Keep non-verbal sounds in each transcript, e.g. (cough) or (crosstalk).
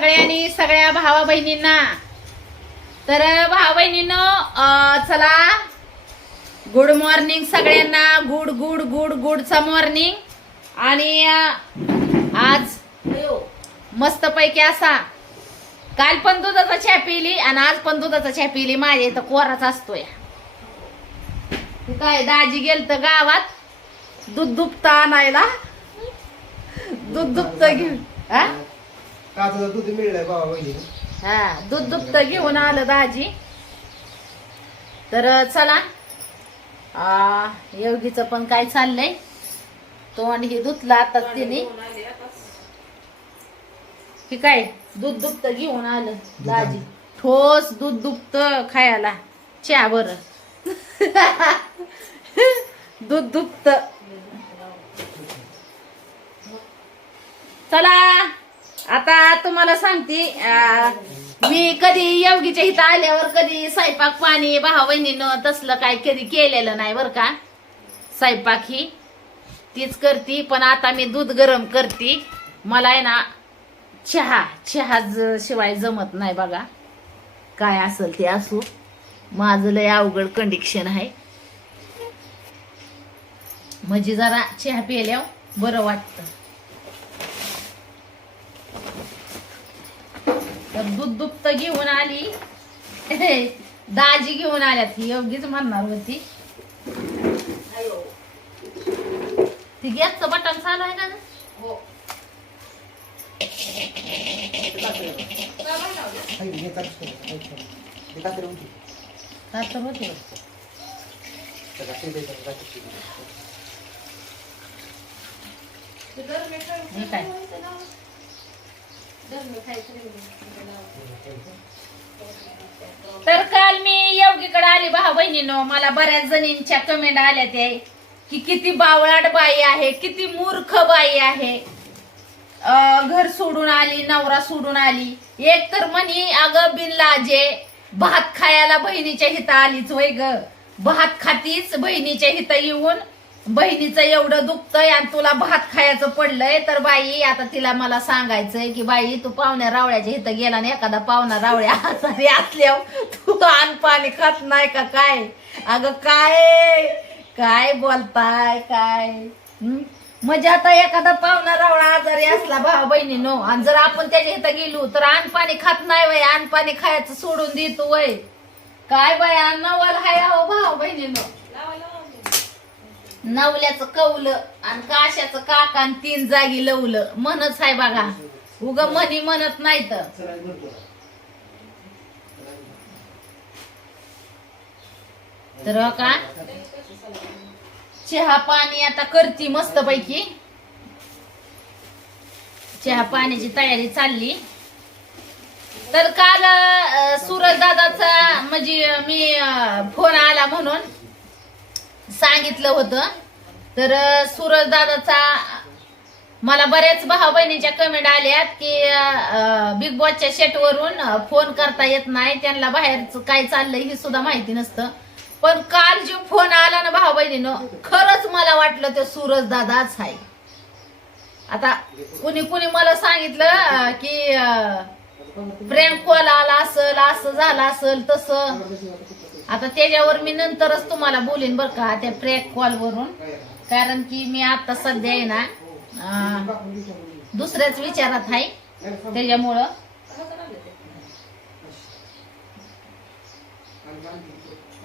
सगळ्यांनी सगळ्या भावा बहिणींना तर भावा बहिणीनं चला. गुड मॉर्निंग सगळ्यांना. गुड गुड गुड गुडचा मॉर्निंग आणि आज मस्त पैकी असा. काल पण दुधाचा चहा पिली आणि आज पण दुधाचा चहा पिली. माझ्या इथं कोराच असतोय. काय दाजी गेल तर गावात? दूध दुपता आणायला? दूध दुपत घेऊन. हा काचाचं दूध मिळलंय बाबा बहिणी हा दूध दुपत घेऊन आलं दाजी तर चला. आ, योगीचं पण काय चाललंय? तोंड हे धुतलं आता तिने. हे काय? दूध दुपत घेऊन आलं दाजी ठोस दूध दुपत खायला. चहा बर. (laughs) दूध दुपत. चला. आता तुम्हाला सांगते मी कधी योगीच्या इथं आल्यावर कधी स्वयंपाक पाणी भावा बहिणीनं तसलं काय कधी केलेलं नाही बरं का. स्वयंपाक ही तीच करती पण आता मी दूध गरम करते. मला आहे ना चहा चहा शिवाय जमत नाही बघा. काय असेल ते असू. माझं लय अवघड कंडिक्शन आहे. म्हणजे जरा चहा प्यायल्यावर बरं वाटतं. तर दूध दुप्त घेऊन आली. (laughs) दाजी घेऊन आल्यात ही योगीच म्हणणार होती. ती गॅसचं बटन चालू आहे का हे. का ते. हे काय? तर काल मी योगीकडे आली भाऊ बहिणीनो मला बऱ्याच जणींच्या कमेंट आल्या ते की किती बावळाट बाई आहे किती मूर्ख बाई आहे. घर सोडून आली नवरा सोडून आली. एक तर म्हणी अगं बिनलाजे भात खायला बहिणीच्या हिता आलीच वय ग. भात खातीच बहिणीच्या हिता येऊन बहिणीचं एवढं दुखतंय आणि तुला भात खायचं पडलंय तर बाई आता तिला मला सांगायचंय की बाई तू पाहुण्या रावळ्याच्या इथं गेला आणि एखादा पाहुणा रावळ्या आजारी असल्यावर तू अन्न पाणी खात नाही का काय? अगं काय? काय बोलताय काय? म्हणजे आता एखादा पाहुणा रावळा आजारी असला भाऊ बहिणीनो आणि जर आपण त्याच्या इथं गेलो तर अन्न पाणी खात नाही वय अन्न पाणी खायचं सोडून देतो वय. काय बाया अन्नवाल हाय अहो भाऊ बहिणीनो. नवल्याचं कवलं आणि काशाचं काका आणि तीन जागी लवलं. म्हणच आहे बघा. उग म्हणी म्हणत नाही तर. तर हो का? चहा पाणी आता करती मस्त पैकी चहा पाण्याची तयारी चालली. तर काल सूरज दादाचा म्हणजे मी फोन आला म्हणून. सांगितलं होतं. तर सूरजदादाचा मला बऱ्याच भाऊ बहिणीच्या कमेंट आल्यात की बिग बॉसच्या शेटवरून फोन करता येत नाही. त्यांना बाहेरचं काय चाललंय हे सुद्धा माहिती नसतं. पण काल जो फोन आला ना भाऊ बहिणीनं खरंच मला वाटलं ते सूरज दादाच आहे. आता कुणी कुणी मला सांगितलं की प्रेम कॉल आला असल असं झालं असल तसं. आता त्याच्यावर मी नंतरच तुम्हाला बोलेन बर का त्या प्रेक कॉलवरून कारण की मी आता सध्या आहे ना दुसऱ्याच विचारात आहे त्याच्यामुळं.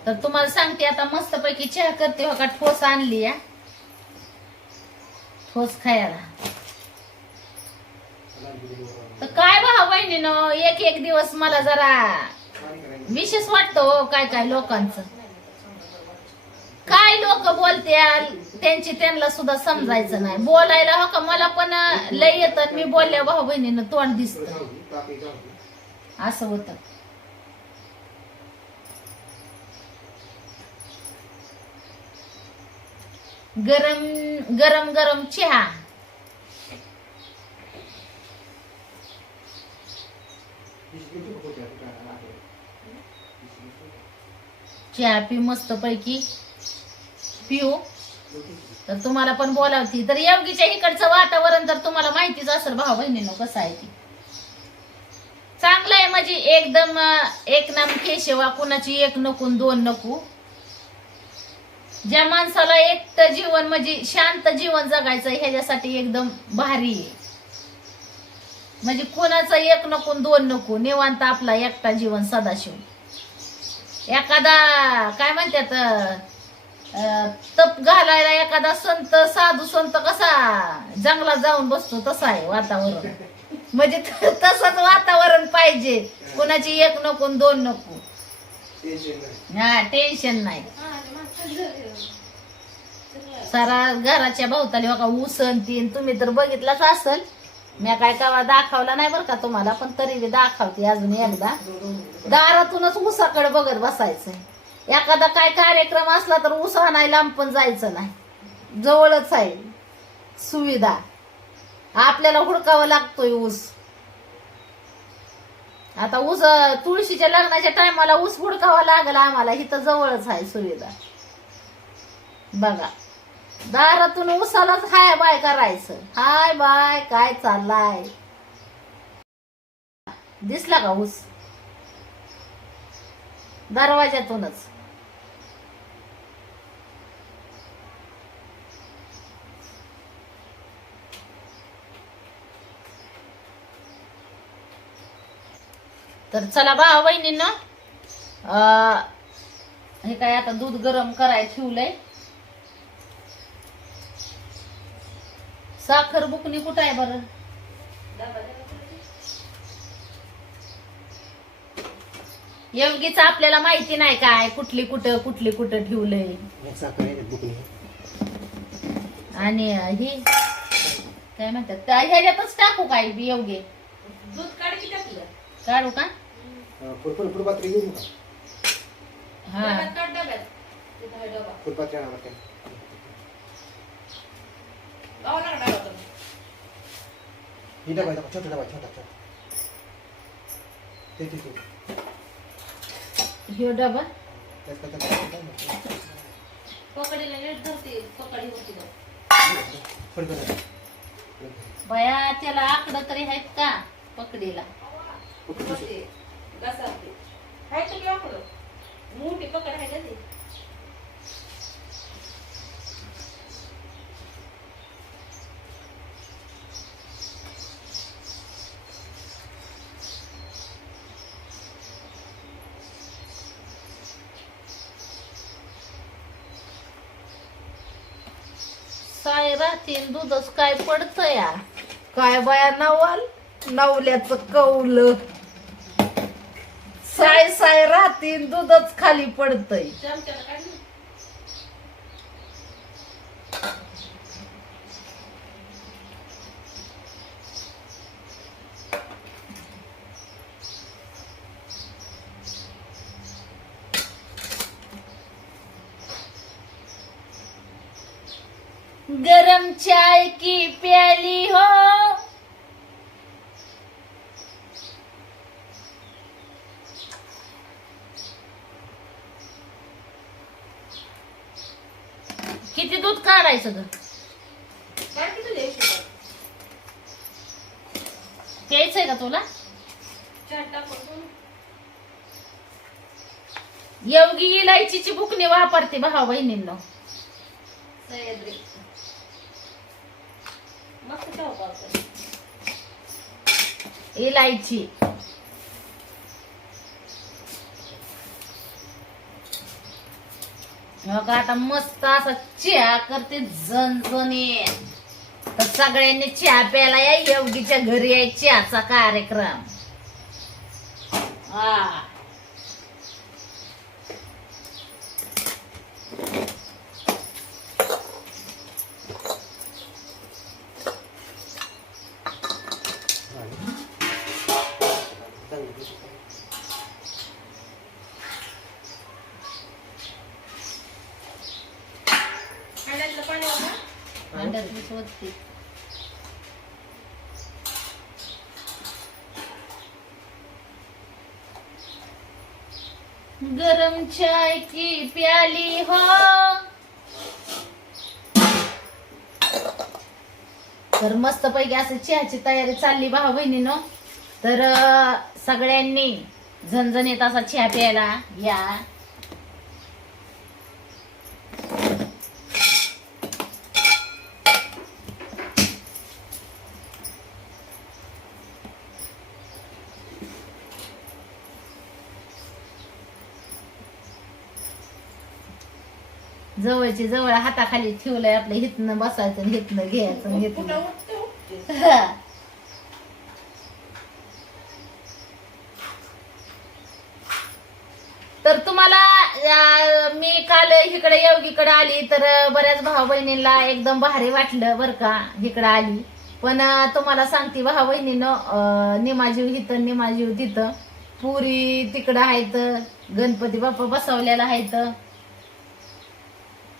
तर तुम्हाला सांगते आता मस्त पैकी चहा करते हो का ठोस आणली या. ठोस खायला. तर काय भाव बहिणीनं एक एक दिवस मला जरा विशेष वाटतो हो, काय काय लोकांचं. काय लोक बोलते त्यांची त्यांना सुद्धा समजायचं नाही. बोलायला हो का मला पण लय येत मी बोलल्या भाऊ बहिणीनं तोंड दिसत. असं होतं. गरम गरम गरम चहा. चहा पी मस्त पैकी पिऊ. तर तुम्हाला पण बोलावती. तर योगीच्या इकडचं वातावरण तर तुम्हाला माहितीच असेल भाऊ बहिणीनं कसं आहे ती. चांगलं आहे म्हणजे एकदम एक नाम केशवा कुणाची एक नको दोन नको. ज्या माणसाला एकटं जीवन म्हणजे शांत जीवन जगायचं ह्याच्यासाठी एकदम भारी आहे. म्हणजे कोणाचं एक नको दोन नको निवांत आपला एकटा जीवन सदाशिव. एखादा काय म्हणतात तप घालायला एखादा संत साधू संत कसा जंगलात जाऊन बसतो तसा आहे वातावरण. म्हणजे तसंच वातावरण पाहिजे. कोणाची एक नको दोन नको. हा टेन्शन नाही. सारा घराच्या भोवताली बघा ऊसन तीन. तुम्ही तर बघितलाच असल. मी काय कावा दाखवला नाही बरं का तुम्हाला पण तरी बी दाखवते अजून एकदा. दारातूनच उसाकडे बघत बसायचं एखादा काय कार्यक्रम असला तर ऊस नाही लांब पण जायचं नाही. जवळच आहे. सुविधा. आपल्याला हुडकावं लागतोय ऊस. आता ऊस तुळशीच्या लग्नाच्या टायमाला ऊस हुडकावा लागला आम्हाला. इथं जवळच आहे सुविधा. बघा. दारातून उसालाच हाय बाय करायचं. हाय बाय काय चाललाय? दिसला का ऊस? दरवाज्यातूनच. तर चला बा वहिनींना हे काय आता दूध गरम करायला ठेवलंय. साखर बुकनी कुठं आहे बरं? योगीच आपल्याला माहिती नाही काय कुठली कुठं कुठली कुठं ठेवलंय. साखर आहे बुकनी. आणि ही काय म्हणतात त्या ह्याच्यातच टाकू काय बी योगी? दूध काढी टाकलं. का? हा डब्यात काढ डब्यात तिथं आहे डबा फुलपात्री आणा बरं लावा ना डबा तुम्ही ही डबा छोटा डबा छोटा छोटा ते ते ह्यो डबा काय काय. पकडीला नीट धरते पकडी होती. बया त्याला आकडं तरी आहेत का पकडीला होते. घासाते. आहे का किंवा पुढं? मोठी पकड आहे का ती साय राहतीन दूधच काय पडत या? काय बाया नवाल? नवल्याच कौल. साय साय राहतीन दूधच खाली पडतय. गरम चाय की प्याली हो। किती दूध काढायचं ग. प्यायचंय का तुला? योगी इलायचीची बुकणी वापरते भाऊ बहिणींनो. सह्याद्री. मस्त इलायची. मग आता मस्त असा चहा करते झणझणी तर सगळ्यांनी चहा प्यायला या योगीच्या घरी आहे चहाचा कार्यक्रम. हा. गरम चाय की प्याली हो. तर मस्त पैकी असं चहाची तयारी चालली भाऊ बहिणीनं. तर सगळ्यांनी झणझणीत असा चहा प्यायला या. जवळची जवळ हाताखाली ठेवलंय आपलं हितनं बसायचं आणि हितनं घ्यायचं आणि हितनं. (laughs) तर तुम्हाला अं, मी काल इकडे योगीकडे आली तर बऱ्याच भाऊ बहिणींना एकदम भारी वाटलं बर का इकडे आली. पण अं, तुम्हाला सांगते भाऊ बहिणीनं निमाजीव इथं निमाजीव तिथं. पुरी तिकडं आहेत गणपती बाप्पा बसवलेला आहेत.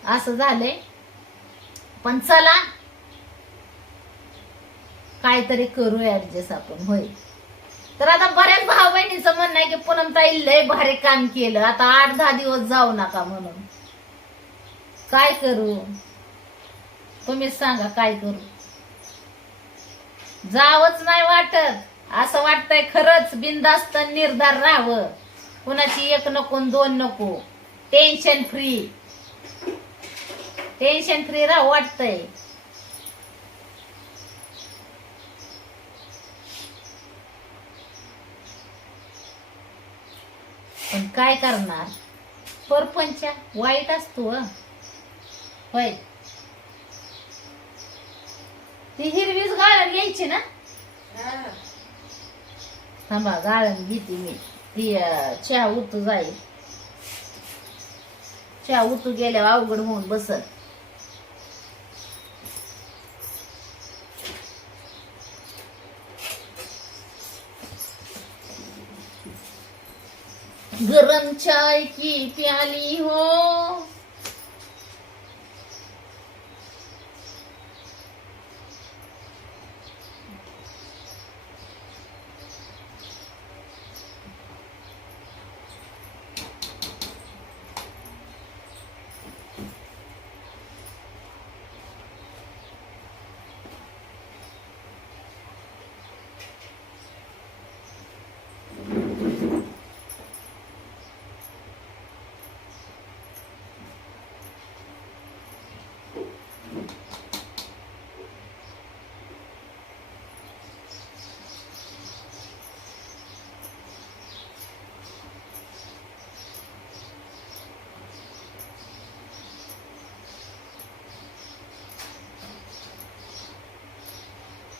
असं झालंय. पण चला काहीतरी करू ऍडजस्ट आपण होय तर आता बऱ्याच भाऊ बहिणीचं म्हणणं आहे की पूनम ताई लय भारी काम केलं. आता आठ दहा दिवस जाऊ नका म्हणून. काय करू? तुम्हीच सांगा काय करू? जावंच नाही वाटत. असं वाटतंय खरंच बिंदास्त निर्धार राहावं. कुणाची एक नको दोन नको. टेन्शन फ्री टेन्शन फ्री राहू वाटतंय. पण काय करणार? परपंच वाईट असतो. होय. ती हिरवीच गाळण घ्यायची ना? हा. थांबा गाळण घेते मी. ती चहा उतू जाईल. चहा उतू गेल्यावर अवघड होऊन बसत गरम चाय की प्याली हो।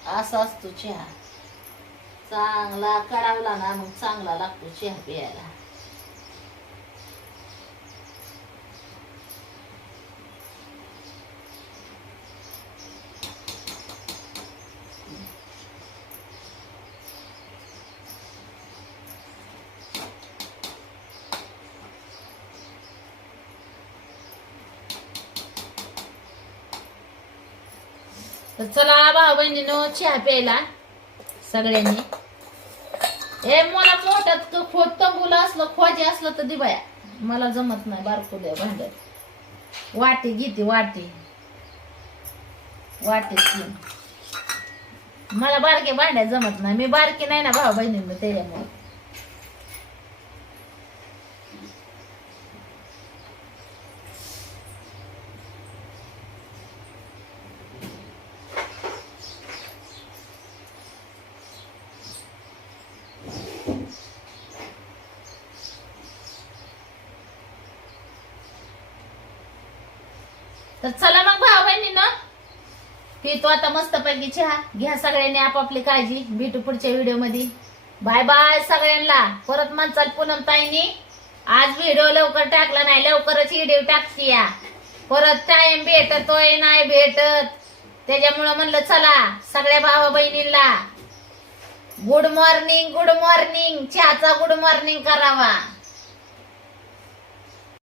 असा असतो चहा. चांगला करावला ना मग चांगला लागतो चहा प्यायला. तर चला भाऊ बहिणीनो चहा प्यायला. सगळ्यांनी. ए मला मोठ्यात खोत तंबुला असलं खोजे असलं तर दिबाया मला जमत नाही बारकू द्या भांड्यात वाटी घेते वाटी. वाटी तीन मला बारके भांड्यात जमत नाही. मी बारकी नाही ना भाऊ बहिणींना त्याच्यामुळे. चला मग भाऊ बहिणीनं पितो आता मस्त पैकी चहा. घ्या सगळ्यांनी आपापली काळजी. भेटू पुढच्या व्हिडिओमध्ये बाय बाय सगळ्यांना. परत म्हणचाल पूनम ताईनी. आज व्हिडिओ लवकर टाकला नाही. लवकरच व्हिडिओ टाकते या. परत टाइम भेटतोय नाही भेटत. त्याच्यामुळं म्हणलं चला सगळ्या भावा बहिणींना. गुड मॉर्निंग गुड मॉर्निंग चहाचा गुड मॉर्निंग करावा.